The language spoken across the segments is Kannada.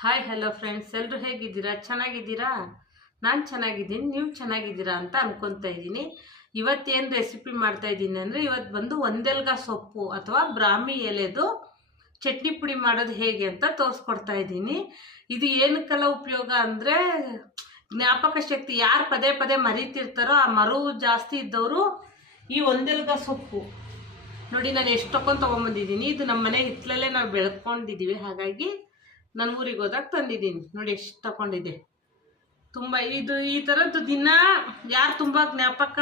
ಹಾಯ್ ಹಲೋ ಫ್ರೆಂಡ್ಸ್, ಎಲ್ಲರೂ ಹೇಗಿದ್ದೀರಾ? ಚೆನ್ನಾಗಿದ್ದೀರಾ? ನಾನು ಚೆನ್ನಾಗಿದ್ದೀನಿ, ನೀವು ಚೆನ್ನಾಗಿದ್ದೀರಾ ಅಂತ ಅನ್ಕೊತಾ ಇದ್ದೀನಿ. ಇವತ್ತೇನು ರೆಸಿಪಿ ಮಾಡ್ತಾ ಇದ್ದೀನಿ ಅಂದರೆ, ಇವತ್ತು ಬಂದು ಒಂದೆಲ್ಗ ಸೊಪ್ಪು ಅಥವಾ ಬ್ರಾಹ್ಮಿ ಎಲೆದು ಚಟ್ನಿ ಪುಡಿ ಮಾಡೋದು ಹೇಗೆ ಅಂತ ತೋರಿಸ್ಕೊಡ್ತಾ ಇದ್ದೀನಿ. ಇದು ಏನಕ್ಕೆಲ್ಲ ಉಪಯೋಗ ಅಂದರೆ, ಜ್ಞಾಪಕ ಶಕ್ತಿ ಯಾರು ಪದೇ ಪದೇ ಮರಿತಿರ್ತಾರೋ ಆ ಮರುವು ಜಾಸ್ತಿ ಇದ್ದವರು ಈ ಒಂದೆಲ್ಗ ಸೊಪ್ಪು ನೋಡಿ, ನಾನು ಎಷ್ಟು ತೊಗೊಂಬಂದಿದ್ದೀನಿ. ಇದು ನಮ್ಮ ಮನೆ ಹಿತ್ತಲಲ್ಲೇ ನಾವು ಬೆಳ್ಕೊಂಡಿದ್ದೀವಿ, ಹಾಗಾಗಿ ನಾನು ಊರಿಗೆ ಹೋದಾಗ ತಂದಿದ್ದೀನಿ. ನೋಡಿ ಎಷ್ಟು ತಗೊಂಡಿದ್ದೆ. ತುಂಬ ಇದು ಈ ಥರದ್ದು ದಿನ ಯಾರು ತುಂಬ ಜ್ಞಾಪಕ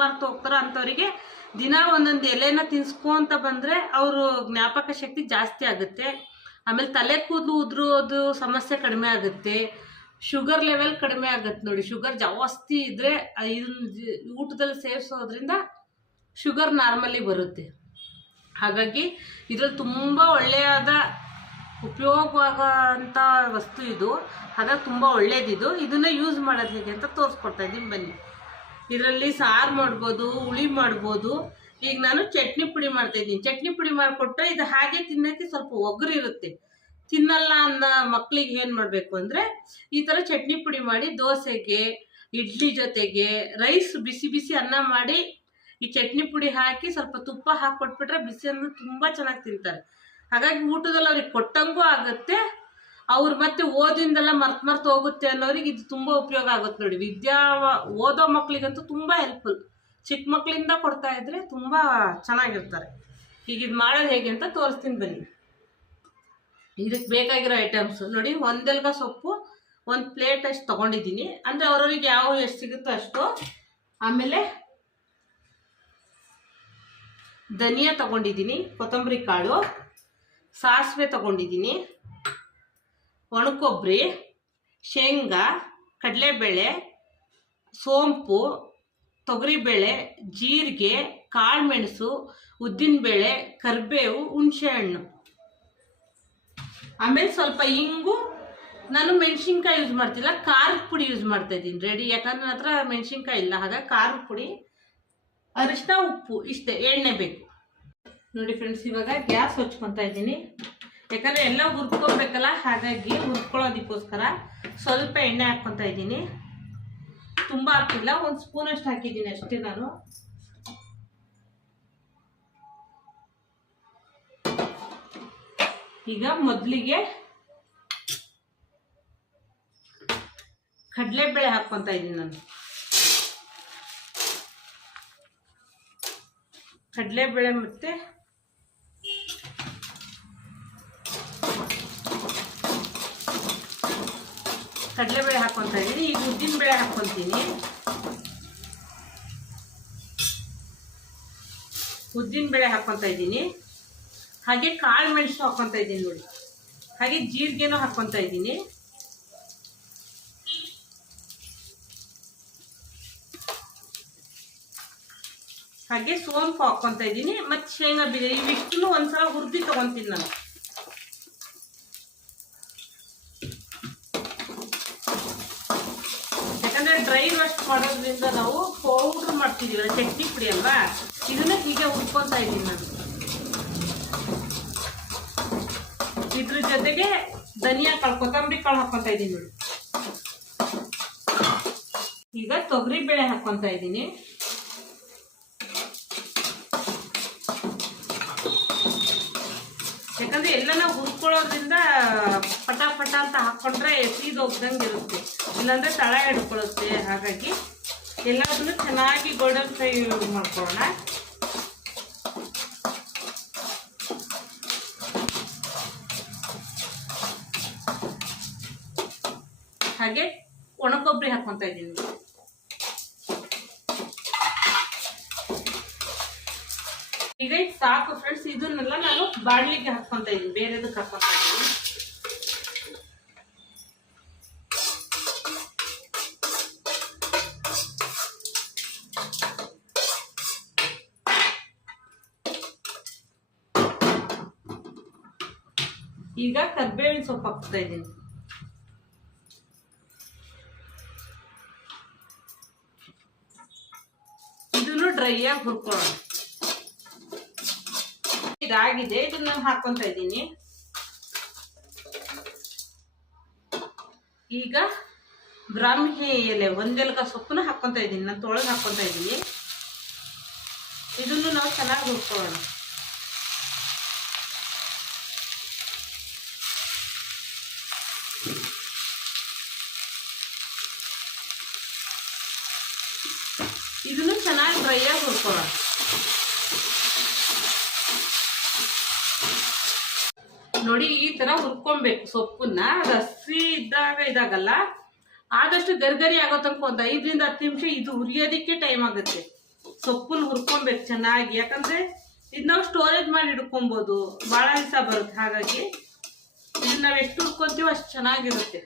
ಮರ್ತು ಹೋಗ್ತಾರೋ ಅಂಥವರಿಗೆ ದಿನ ಒಂದೊಂದು ಎಲೆನ ತಿನ್ಸ್ಕೊಂತ ಬಂದರೆ ಅವರು ಜ್ಞಾಪಕ ಶಕ್ತಿ ಜಾಸ್ತಿ ಆಗುತ್ತೆ. ಆಮೇಲೆ ತಲೆ ಕೂದಲು ಉದುರೋದು ಸಮಸ್ಯೆ ಕಡಿಮೆ ಆಗುತ್ತೆ. ಶುಗರ್ ಲೆವೆಲ್ ಕಡಿಮೆ ಆಗುತ್ತೆ. ನೋಡಿ, ಶುಗರ್ ಜಾಸ್ತಿ ಇದ್ದರೆ ಇದನ್ನ ಊಟದಲ್ಲಿ ಸೇವಿಸೋದ್ರಿಂದ ಶುಗರ್ ನಾರ್ಮಲಿ ಬರುತ್ತೆ. ಹಾಗಾಗಿ ಇದರಲ್ಲಿ ತುಂಬ ಒಳ್ಳೆಯದ ಉಪಯೋಗವಾಗೋಂಥ ವಸ್ತು ಇದು. ಹಾಗಾಗಿ ತುಂಬ ಒಳ್ಳೇದಿದು. ಇದನ್ನು ಯೂಸ್ ಮಾಡೋದು ಹೇಗೆ ಅಂತ ತೋರಿಸ್ಕೊಡ್ತಾ ಇದ್ದೀನಿ, ಬನ್ನಿ. ಇದರಲ್ಲಿ ಸಾರು ಮಾಡ್ಬೋದು, ಹುಳಿ ಮಾಡ್ಬೋದು. ಈಗ ನಾನು ಚಟ್ನಿ ಪುಡಿ ಮಾಡ್ತಾಯಿದ್ದೀನಿ. ಚಟ್ನಿ ಪುಡಿ ಮಾಡಿಕೊಟ್ರೆ ಇದು ಹಾಗೆ ತಿನ್ನೋಕ್ಕೆ ಸ್ವಲ್ಪ ಒಗ್ರು ಇರುತ್ತೆ. ತಿನ್ನಲ್ಲ ಅನ್ನೋ ಮಕ್ಕಳಿಗೆ ಏನು ಮಾಡಬೇಕು ಅಂದರೆ, ಈ ಥರ ಚಟ್ನಿ ಪುಡಿ ಮಾಡಿ ದೋಸೆಗೆ, ಇಡ್ಲಿ ಜೊತೆಗೆ, ರೈಸ್ ಬಿಸಿ ಬಿಸಿ ಅನ್ನ ಮಾಡಿ ಈ ಚಟ್ನಿ ಪುಡಿ ಹಾಕಿ ಸ್ವಲ್ಪ ತುಪ್ಪ ಹಾಕಿಕೊಟ್ಬಿಟ್ರೆ ಬಿಸಿ ಅನ್ನ ತುಂಬ ಚೆನ್ನಾಗಿ ತಿಂತಾರೆ. ಹಾಗಾಗಿ ಊಟದಲ್ಲಿ ಅವ್ರಿಗೆ ಕೊಟ್ಟಂಗೂ ಆಗುತ್ತೆ. ಅವ್ರು ಮತ್ತೆ ಓದಿಂದೆಲ್ಲ ಮರ್ತು ಹೋಗುತ್ತೆ ಅನ್ನೋರಿಗೆ ಇದು ತುಂಬ ಉಪಯೋಗ ಆಗುತ್ತೆ. ನೋಡಿ, ಓದೋ ಮಕ್ಕಳಿಗಂತೂ ತುಂಬ ಹೆಲ್ಪ್ಫುಲ್. ಚಿಕ್ಕ ಮಕ್ಕಳಿಂದ ಕೊಡ್ತಾ ಇದ್ರೆ ತುಂಬ ಚೆನ್ನಾಗಿರ್ತಾರೆ. ಈಗ ಇದು ಮಾಡೋದು ಹೇಗೆ ಅಂತ ತೋರಿಸ್ತೀನಿ, ಬನ್ನಿ. ಇದಕ್ಕೆ ಬೇಕಾಗಿರೋ ಐಟಮ್ಸ್ ನೋಡಿ, ಒಂದೆಲ್ಗ ಸೊಪ್ಪು ಒಂದು ಪ್ಲೇಟ್ ಅಷ್ಟು ತೊಗೊಂಡಿದ್ದೀನಿ. ಅಂದರೆ ಅವ್ರವ್ರಿಗೆ ಯಾವ ಎಷ್ಟು ಸಿಗುತ್ತೋ ಅಷ್ಟು. ಆಮೇಲೆ ಧನಿಯಾ ತೊಗೊಂಡಿದ್ದೀನಿ, ಕೊತ್ತಂಬರಿ ಕಾಳು, ಸಾಸಿವೆ ತೊಗೊಂಡಿದ್ದೀನಿ, ಒಣಕೊಬ್ಬರಿ, ಶೇಂಗಾ, ಕಡಲೆಬೇಳೆ, ಸೋಂಪು, ತೊಗರಿಬೇಳೆ, ಜೀರಿಗೆ, ಕಾಳುಮೆಣಸು, ಉದ್ದಿನಬೇಳೆ, ಕರಿಬೇವು, ಹುಣಸೆಹಣ್ಣು, ಆಮೇಲೆ ಸ್ವಲ್ಪ ಇಂಗು. ನಾನು ಮೆಣಸಿನ್ಕಾಯಿ ಯೂಸ್ ಮಾಡ್ತಿಲ್ಲ, ಖಾರದ ಪುಡಿ ಯೂಸ್ ಮಾಡ್ತಾ ಇದ್ದೀನಿ ರೆಡಿ. ಯಾಕಂದ್ರೆ ನನ್ನ ಹತ್ರ ಮೆಣಸಿನ್ಕಾಯಿ ಇಲ್ಲ, ಹಾಗಾಗಿ ಖಾರದ ಪುಡಿ, ಅರಿಶಿನ, ಉಪ್ಪು, ಇಷ್ಟೇ. ಎಣ್ಣೆ ಬೇಕು. ನೋಡಿ ಫ್ರೆಂಡ್ಸ್, ಇವಾಗ ಗ್ಯಾಸ್ ಹಚ್ಕೊತಾ ಇದ್ದೀನಿ. ಯಾಕಂದರೆ ಎಲ್ಲ ಹುರ್ಕೊಬೇಕಲ್ಲ, ಹಾಗಾಗಿ ಹುರ್ಕೊಳ್ಳೋದಕ್ಕೋಸ್ಕರ ಸ್ವಲ್ಪ ಎಣ್ಣೆ ಹಾಕ್ಕೊತಾ ಇದ್ದೀನಿ. ತುಂಬ ಹಾಕಿಲ್ಲ, ಒಂದು ಸ್ಪೂನಷ್ಟು ಹಾಕಿದ್ದೀನಿ ಅಷ್ಟೇ ನಾನು. ಈಗ ಮೊದಲಿಗೆ ಕಡಲೆಬೇಳೆ ಹಾಕ್ಕೊತಾ ಇದ್ದೀನಿ ನಾನು. ಕಡಲೆಬೇಳೆ ಮತ್ತು ಕಡಲೆಬೇಳೆ ಹಾಕ್ಕೊತಾ ಇದ್ದೀನಿ. ಈಗ ಉದ್ದಿನಬೇಳೆ ಹಾಕ್ಕೊತೀನಿ. ಉದ್ದಿನಬೇಳೆ ಹಾಕ್ಕೊತಾ ಇದ್ದೀನಿ. ಹಾಗೆ ಕಾಳು ಮೆಣಸು ಹಾಕ್ಕೊತಾ ಇದ್ದೀನಿ ನೋಡಿ. ಹಾಗೆ ಜೀರಿಗೆನೂ ಹಾಕ್ಕೊತಾ ಇದ್ದೀನಿ. ಹಾಗೆ ಸೋಂಪು ಹಾಕ್ಕೊತಾ ಇದ್ದೀನಿ. ಮತ್ತು ಶೇಂಗಾ ಬೀಜ, ಇವಿಷ್ಟು ಒಂದ್ಸಲ ಹುರಿದು ತಗೊತೀನಿ ನಾನು. ಯಾಕಂದರೆ ಡ್ರೈ ರೋಸ್ಟ್ ಮಾಡೋದ್ರಿಂದ ನಾವು ಪೌಡ್ರ್ ಮಾಡ್ತಿದ್ದೀವಲ್ಲ, ಚಟ್ನಿ ಪುಡಿ ಅಲ್ವಾ, ಇದನ್ನ ಹೀಗೆ ಹುರ್ಕೊತಾ ಇದ್ದೀನಿ ನಾನು. ಇದ್ರ ಜೊತೆಗೆ ಧನಿಯಾ ಕಾಳು, ಕೊತ್ತಂಬರಿ ಕಾಳು ಹಾಕ್ಕೊತಾ ಇದ್ದೀನಿ ನೋಡಿ. ಈಗ ತೊಗರಿಬೇಳೆ ಹಾಕ್ಕೊತಾ ಇದ್ದೀನಿ. ಯಾಕಂದರೆ ಎಲ್ಲ ನಾವು ಹುರ್ಕೊಳ್ಳೋದ್ರಿಂದ ಪಟ ಅಂತ ಹಾಕ್ಕೊಂಡ್ರೆ ಸೀದು ಹೋಗ್ದಂಗೆ ಇರುತ್ತೆ, ಇಲ್ಲಾಂದರೆ ತಳ ಹಿಡ್ಕೊಳ್ಳುತ್ತೆ. ಹಾಗಾಗಿ ಎಲ್ಲದನ್ನು ಚೆನ್ನಾಗಿ ಗೋಲ್ಡನ್ ಫ್ರೈ ಮಾಡ್ಕೊಳ್ಳೋಣ. ಹಾಗೆ ಒಣಕೊಬ್ಬರಿ ಹಾಕ್ಕೊತಾ ಇದ್ದೀನಿ. ಈಗ ಸಾಕು ಫ್ರೆಂಡ್ಸ್, ಇದನ್ನೆಲ್ಲ ನಾನು ಬಾಣಲಿಗೆ ಹಾಕ್ಕೊತಾ ಇದ್ದೀನಿ, ಬೇರೆದಕ್ಕೆ ಹಾಕ್ಕೊತಾ ಇದ್ದೀನಿ. ಈಗ ಕರಿಬೇವಿನ ಸೊಪ್ಪು ಹಾಕ್ತಾ ಇದ್ದೀನಿ. ಇದನ್ನು ಡ್ರೈ ಆಗಿ ಹುರ್ಕೊಳ್ಳೋಣ. ಇದಾಗಿದೆ, ಇದನ್ನ ನಾನು ಹಾಕ್ಕೊಂತ ಇದ್ದೀನಿ. ಈಗ ಬ್ರಾಹ್ಮಿ ಎಲೆ ಒಂದೆಲ್ಗ ಸೊಪ್ಪನ್ನ ಹಾಕ್ಕೊತಾ ಇದ್ದೀನಿ, ನಾನು ತೊಳೆದು ಹಾಕ್ಕೊತಾ ಇದ್ದೀನಿ. ಇದನ್ನು ನಾವು ಚೆನ್ನಾಗಿ ಹುರ್ಕೊಳ್ಳೋಣ. ಇದನ್ನು ಚೆನ್ನಾಗಿ ಡ್ರೈ ಆಗಿ ಹುರ್ಕೊಳ್ಳೋಣ. ನೋಡಿ ಈ ತರ ಹುರ್ಕೊಬೇಕು ಸೊಪ್ಪನ್ನ. ಹಸಿ ಇದಾಗಲ್ಲ, ಆದಷ್ಟು ಗರ್ಗರಿ ಆಗೋ ತನಕ ಒಂದು 5 ರಿಂದ 10 ನಿಮಿಷ ಇದು ಹುರಿಯೋದಕ್ಕೆ ಟೈಮ್ ಆಗುತ್ತೆ. ಸೊಪ್ಪನ್ನ ಹುರ್ಕೊಬೇಕು ಚೆನ್ನಾಗಿ, ಯಾಕಂದ್ರೆ ಇದು ನಾವು ಸ್ಟೋರೇಜ್ ಮಾಡಿ ಇಟ್ಕೊಬೋದು, ಭಾಳ ದಿವಸ ಬರುತ್ತೆ. ಹಾಗಾಗಿ ಇದನ್ನ ನಾವು ಎಷ್ಟು ಹುರ್ಕೊಂತೀವೋ ಅಷ್ಟು ಚೆನ್ನಾಗಿರುತ್ತೆ.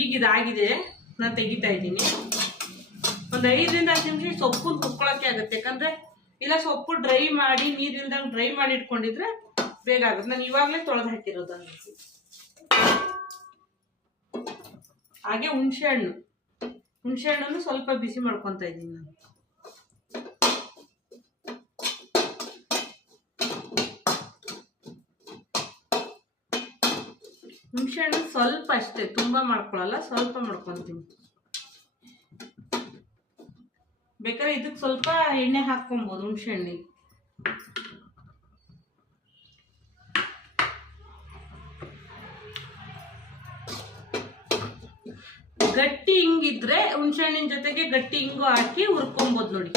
ಈಗ ಇದಾಗಿದೆ, ನಾನು ತೆಗಿತಾ ಇದ್ದೀನಿ. ಒಂದು 5 ರಿಂದ 10 ನಿಮಿಷ ಸೊಪ್ಪನ್ನ ಹುರ್ಕೊಳಕ್ಕೆ ಆಗುತ್ತೆ. ಯಾಕಂದ್ರೆ ಇಲ್ಲ ಸೊಪ್ಪು ಡ್ರೈ ಮಾಡಿ ನೀರಿಲ್ದಂಗೆ ಡ್ರೈ ಮಾಡಿ ಇಟ್ಕೊಂಡಿದ್ರೆ ಬೇಗ ಆಗುತ್ತೆ. ನಾನು ಇವಾಗಲೇ ತೊಳೆದು ಹಾಕಿರೋದು. ಹಾಗೆ ಹುಣಸೆ ಹಣ್ಣನ್ನು ಸ್ವಲ್ಪ ಬಿಸಿ ಮಾಡ್ಕೊತಾ ಇದ್ದೀನಿ ನಾನು. ಹುಣಸೆ ಹಣ್ಣು ಸ್ವಲ್ಪ ಅಷ್ಟೇ, ತುಂಬಾ ಮಾಡ್ಕೊಳಲ್ಲ, ಸ್ವಲ್ಪ ಮಾಡ್ಕೊತೀನಿ. ಬೇಕಾದ್ರೆ ಇದಕ್ಕೆ ಸ್ವಲ್ಪ ಎಣ್ಣೆ ಹಾಕ್ಕೊಬೋದು ಹುಣಸೆ ಹಣ್ಣಿಗೆ. ಗಟ್ಟಿ ಹಿಂಗಿದ್ರೆ ಹುಣಸೆ ಹಣ್ಣಿನ ಜೊತೆಗೆ ಗಟ್ಟಿ ಹಿಂಗು ಹಾಕಿ ಹುರ್ಕೊಬೋದು ನೋಡಿ.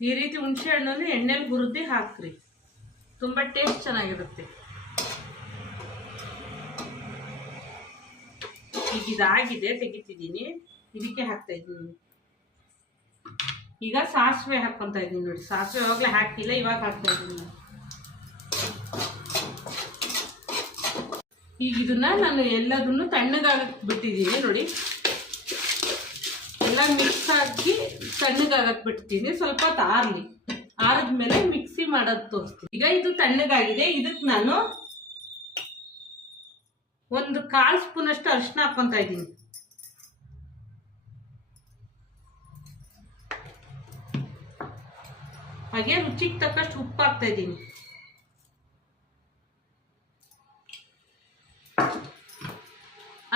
ಈ ರೀತಿ ಹುಣಸೆ ಹಣ್ಣನ್ನು ಎಣ್ಣೆಲಿ ಹುರಿದು ಹಾಕ್ರಿ, ತುಂಬಾ ಟೇಸ್ಟ್ ಚೆನ್ನಾಗಿರುತ್ತೆ. ಈಗ ಇದಾಗಿದೆ, ತೆಗಿತಿದ್ದೀನಿ. ಇದಕ್ಕೆ ಹಾಕ್ತಾ ಇದ್ದೀನಿ. ಈಗ ಸಾಸಿವೆ ಹಾಕ್ಕೊಂತ ಇದ್ದೀನಿ ನೋಡಿ. ಸಾಸಿವೆ ಯಾವಾಗಲೇ ಹಾಕಿಲ್ಲ, ಇವಾಗ ಹಾಕ್ತಾ ಇದ್ದೀನಿ. ಈಗ ಇದನ್ನ ನಾನು ಎಲ್ಲದನ್ನು ತಣ್ಣಗಾಗಕ್ಕೆ ಬಿಟ್ಟಿದ್ದೀನಿ ನೋಡಿ. ಎಲ್ಲ ಮಿಕ್ಸ್ ಆಗಿ ತಣ್ಣಗಾಗಕ್ಕೆ ಬಿಡ್ತೀನಿ. ಸ್ವಲ್ಪ ಆರ್ಲಿ, ಆರಿದ್ಮೇಲೆ ಮಿಕ್ಸಿ ಮಾಡೋದು ತೋರಿಸ್ತೀನಿ. ಈಗ ಇದು ತಣ್ಣಗಾಗಿದೆ. ಇದಕ್ಕೆ ನಾನು 1/4 ಸ್ಪೂನ್ ಅಷ್ಟು ಅರಿಶಿನ ಹಾಕ್ಕೊಂತ ಇದ್ದೀನಿ. ಹಾಗೆ ರುಚಿಗೆ ತಕ್ಕಷ್ಟು ಉಪ್ಪು ಹಾಕ್ತಾ ಇದ್ದೀನಿ.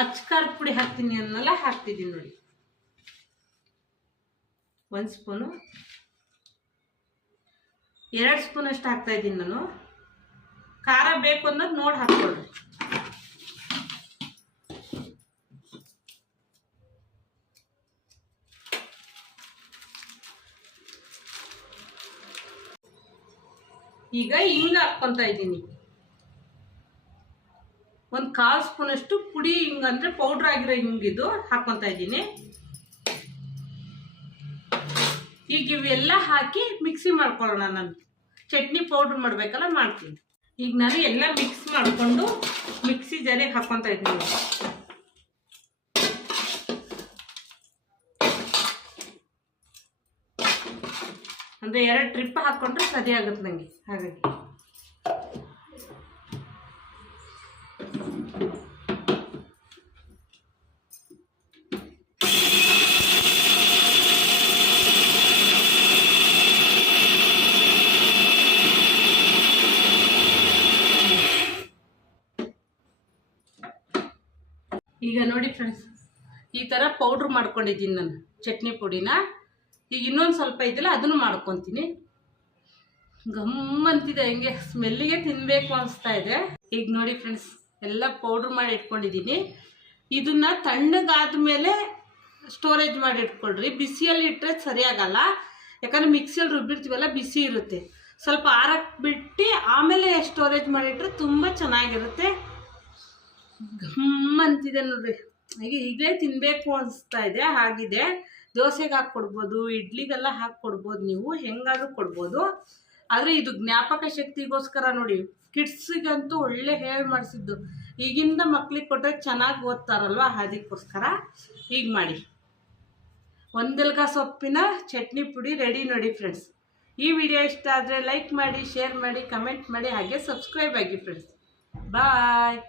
ಅಚ್ಕಾರದ ಪುಡಿ ಹಾಕ್ತೀನಿ ಅನ್ನೆಲ್ಲ ಹಾಕ್ತಿದ್ದೀನಿ ನೋಡಿ. 1 ಸ್ಪೂನು, 2 ಸ್ಪೂನ್ ಅಷ್ಟು ಹಾಕ್ತಾ ಇದ್ದೀನಿ ನಾನು. ಖಾರ ಬೇಕು ಅನ್ನೋದು ನೋಡಿ ಹಾಕ್ಕೊಳ್ರಿ. ಈಗ ಹಿಂಗ ಹಾಕ್ಕೊಂತ ಇದ್ದೀನಿ. 1/4 ಸ್ಪೂನ್ ಅಷ್ಟು ಪುಡಿ ಹಿಂಗ ಅಂದ್ರೆ ಪೌಡ್ರ್ ಆಗಿರೋ ಹಿಂಗಿದು ಹಾಕ್ಕೊಂತ ಇದ್ದೀನಿ. ಈಗ ಇವೆಲ್ಲ ಹಾಕಿ ಮಿಕ್ಸಿ ಮಾಡ್ಕೊಳ್ಳೋಣ. ನಾನು ಚಟ್ನಿ ಪೌಡ್ರ್ ಮಾಡ್ಬೇಕಲ್ಲ, ಮಾಡ್ತೀನಿ. ಈಗ ನಾನು ಎಲ್ಲ ಮಿಕ್ಸ್ ಮಾಡಿಕೊಂಡು ಮಿಕ್ಸಿ ಜಾರಿಗೆ ಹಾಕ್ಕೊಂತ ಇದ್ದೀನಿ. ಅಂದರೆ 2 ಟ್ರಿಪ್ ಹಾಕ್ಕೊಂಡ್ರೆ ಸರಿ ಆಗುತ್ತೆ ನನಗೆ. ಹಾಗಾಗಿ ಈಗ ನೋಡಿ ಫ್ರೆಂಡ್ಸ್, ಈ ಥರ ಪೌಡ್ರ್ ಮಾಡ್ಕೊಂಡಿದ್ದೀನಿ ನಾನು ಚಟ್ನಿ ಪುಡಿನ. ಈಗ ಇನ್ನೊಂದು ಸ್ವಲ್ಪ ಇದೆಯಲ್ಲ ಅದನ್ನು ಮಾಡ್ಕೊತೀನಿ. ಗಮ್ಮಂತಿದೆ, ಹೆಂಗೆ ಸ್ಮೆಲ್ಲಿಗೆ ತಿನ್ನಬೇಕು ಅನಿಸ್ತಾ ಇದೆ. ಈಗ ನೋಡಿ ಫ್ರೆಂಡ್ಸ್, ಎಲ್ಲ ಪೌಡ್ರ್ ಮಾಡಿ ಇಟ್ಕೊಂಡಿದ್ದೀನಿ. ಇದನ್ನು ತಣ್ಣಗಾದ್ಮೇಲೆ ಸ್ಟೋರೇಜ್ ಮಾಡಿ ಇಟ್ಕೊಳ್ರಿ. ಬಿಸಿಯಲ್ಲಿ ಇಟ್ಟರೆ ಸರಿಯಾಗಲ್ಲ, ಯಾಕಂದರೆ ಮಿಕ್ಸಿಯಲ್ಲಿ ರುಬ್ಬಿರ್ತೀವಲ್ಲ, ಬಿಸಿ ಇರುತ್ತೆ. ಸ್ವಲ್ಪ ಆರಕ್ಕೆ ಬಿಟ್ಟು ಆಮೇಲೆ ಸ್ಟೋರೇಜ್ ಮಾಡಿಟ್ರೆ ತುಂಬ ಚೆನ್ನಾಗಿರುತ್ತೆ. ಗಮ್ಮಂತಿದೆ ನೋಡ್ರಿ, ಈಗಲೇ ತಿನ್ನಬೇಕು ಅನಿಸ್ತಾ ಇದೆ. ಹಾಗಿದೆ, ದೋಸೆಗೆ ಹಾಕ್ಕೊಡ್ಬೋದು, ಇಡ್ಲಿಗೆಲ್ಲ ಹಾಕ್ಕೊಡ್ಬೋದು, ನೀವು ಹೆಂಗಾದ್ರೂ ಕೊಡ್ಬೋದು. ಆದರೆ ಇದು ಜ್ಞಾಪಕ ಶಕ್ತಿಗೋಸ್ಕರ ನೋಡಿ. ಕಿಡ್ಸಿಗಂತೂ ಒಳ್ಳೆ ಹೇಳಿ ಮಾಡಿಸಿದ್ದು. ಈಗಿಂದ ಮಕ್ಳಿಗೆ ಕೊಟ್ಟರೆ ಚೆನ್ನಾಗಿ ಓದ್ತಾರಲ್ವ, ಅದಕ್ಕೋಸ್ಕರ ಈಗ ಮಾಡಿ. ಒಂದೆಲ್ಗ ಸೊಪ್ಪಿನ ಚಟ್ನಿ ಪುಡಿ ರೆಡಿ ನೋಡಿ ಫ್ರೆಂಡ್ಸ್. ಈ ವಿಡಿಯೋ ಇಷ್ಟ ಆದರೆ ಲೈಕ್ ಮಾಡಿ, ಶೇರ್ ಮಾಡಿ, ಕಮೆಂಟ್ ಮಾಡಿ, ಹಾಗೆ ಸಬ್ಸ್ಕ್ರೈಬ್ ಆಗಿ ಫ್ರೆಂಡ್ಸ್. ಬಾಯ್.